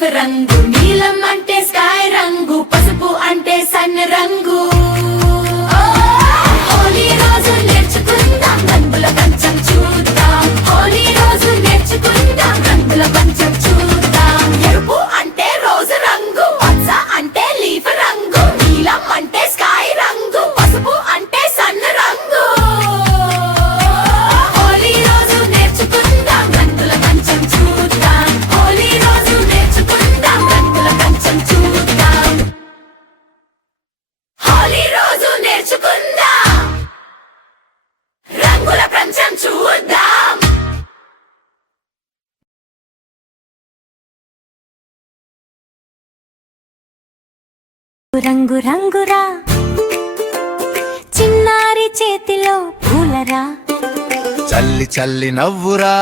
Leaf రంగు, నీలం అంటే స్కై రంగు, పసుపు అంటే సన్ రంగు. హోలీ రోజు నేర్చుకుందాం రంగుల పంచం చూద్దాం. హోలీ రోజు నేర్చుకుందాం రంగుల పంచం చూద్దాం. ఎరుపు అంటే రోజు రంగు, పచ్చ అంటే లీఫ్ రంగు, నీలం అంటే స్కై రంగు, పసుపు అంటే సన్ రంగు. హోలీ రోజు నేర్చుకుందాం రంగుల పంచం చూద్దాం. హోలీ రోజు నేర్చుకుందాం రంగుల పంచం చూద్దాం. హోలీ రోజు నేర్చుకుందాం రంగుల పంచం చూద్దాం. రంగు రంగురా చిన్నారి చేతిలో పూలరా, చల్లి చల్లి నవ్వురా,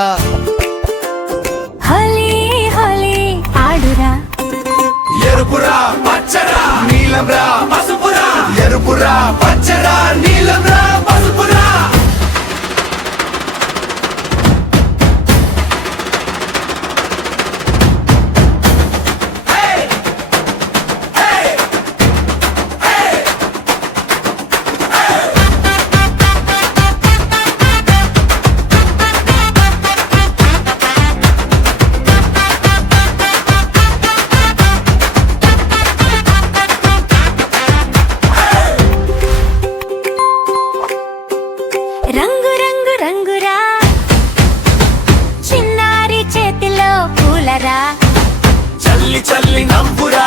హోలీ హోలీ ఆడురా. ఎరుపురా పచ్చరా నీలంరా పసుపురా, ఎరుపురా పచ్చరా నీలంరా పసుపురా. రంగు రంగు రంగురా చిన్నారి చేతిలో పూలరా, చల్లి చల్లి నవ్వురా,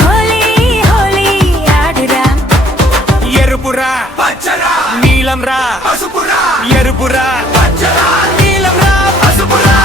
హోలీ హోలీ ఆడురా. ఎరుపురా పచ్చరా నీలంరా పసుపురా, ఎరుపురా పచ్చరా నీలంరా పసుపురా.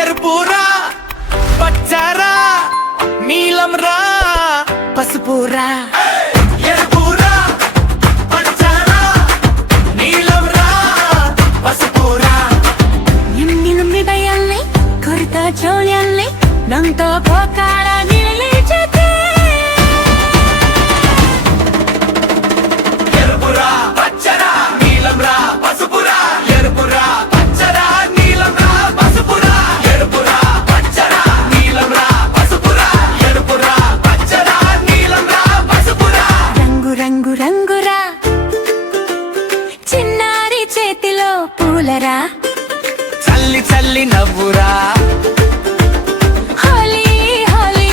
ఎరుపురా పచ్చరా నీలంరా పసుపురా, ఎరుపురా పచ్చరా నీలంరా పసుపురా. ఎమ్మి నమ్మి భయాల్ని కొరత చోళ్యాల్ని నంతో పోకాడ నిలిచేతే. ఎరుపురా పచ్చరా నీలంరా పసుపురా, ఎరుపురా పచ్చరా నీలంరా పసుపురా, ఎరుపురా పచ్చరా నీలంరా పసుపురా, ఎరుపురా పచ్చరా నీలంరా పసుపురా. రంగు రంగు రంగురా చిన్నారి చేతిలో పూలరా, చల్లి చల్లి నవ్వురా, హోలీ హోలీ